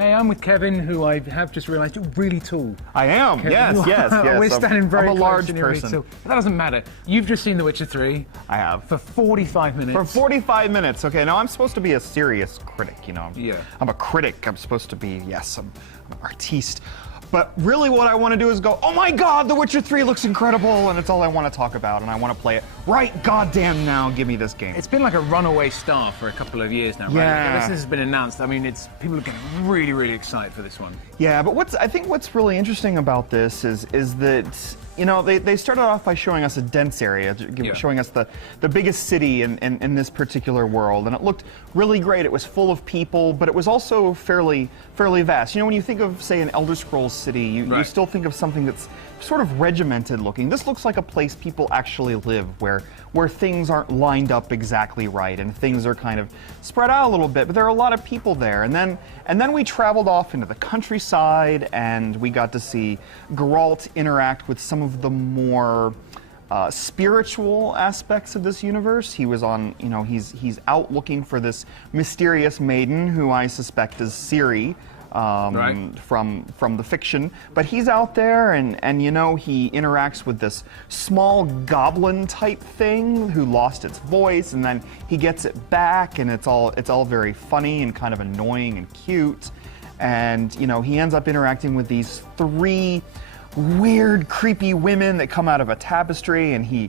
Hey, I'm with Kevin, who I have just realised you're really tall. I am, Kevin, yes. We're standing very I'm a close large and you're really person. tall. But that doesn't matter. You've just seen The Witcher 3. I have. For 45 minutes. For 45 minutes. Okay, now I'm supposed to be a serious critic, you know. Yeah. I'm a critic. I'm supposed to be, yes, I'm an artiste. But really what I want to do is go, oh my god, The Witcher 3 looks incredible, and it's all I want to talk about, and I want to play it right goddamn now. Give me this game. It's been like a runaway star for a couple of years now, right? Yeah. Ever since it's been announced, I mean, people are getting really, really excited for this one. Yeah, but I think what's really interesting about this is that, you know, they started off by showing us a dense area, showing us the biggest city in this particular world, and it looked really great. It was full of people, but it was also fairly vast. You know, when you think of, say, an Elder Scrolls city, you still think of something that's sort of regimented looking. This looks like a place people actually live, where things aren't lined up exactly right, and things are kind of spread out a little bit, but there are a lot of people there. And then we traveled off into the countryside, and we got to see Geralt interact with some of the more spiritual aspects of this universe. He was on, you know, he's out looking for this mysterious maiden who I suspect is Ciri. From the fiction, but he's out there, and you know, he interacts with this small goblin type thing who lost its voice, and then he gets it back, and it's all very funny and kind of annoying and cute. And you know, he ends up interacting with these 3 weird, creepy women that come out of a tapestry, and he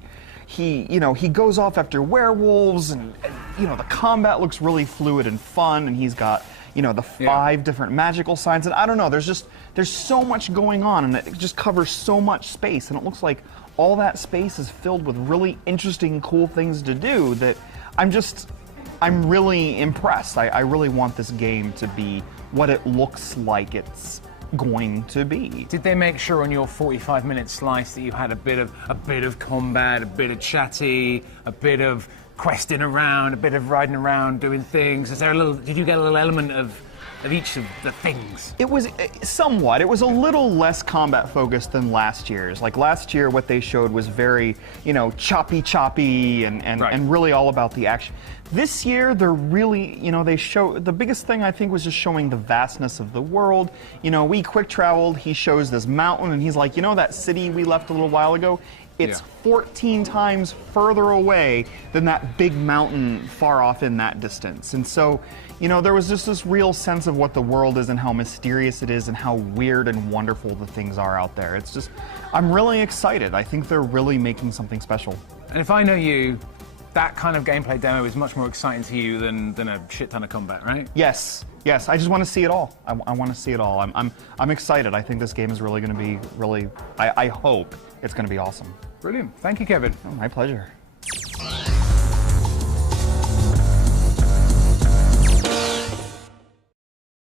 goes off after werewolves, and you know, the combat looks really fluid and fun, and he's got, you know, the 5 different magical signs, and I don't know, there's so much going on, and it just covers so much space, and it looks like all that space is filled with really interesting, cool things to do that I'm really impressed. I really want this game to be what it looks like it's going to be. Did they make sure on your 45-minute slice that you had a bit of combat, a bit of chatty, a bit of questing around, a bit of riding around, doing things? Did you get a little element of each of the things? It was somewhat. It was a little less combat focused than last year's. Like last year, what they showed was very, you know, choppy and really all about the action. This year, they're really, you know, the biggest thing I think was just showing the vastness of the world. You know, we quick traveled, he shows this mountain, and he's like, you know that city we left a little while ago? It's 14 times further away than that big mountain far off in that distance. And so, you know, there was just this real sense of what the world is and how mysterious it is and how weird and wonderful the things are out there. It's just, I'm really excited. I think they're really making something special. And if I know you, that kind of gameplay demo is much more exciting to you than a shit ton of combat, right? Yes. Yes, I just want to see it all. I want to see it all. I'm excited. I think this game is really going to be I hope it's going to be awesome. Brilliant. Thank you, Kevin. Oh, my pleasure.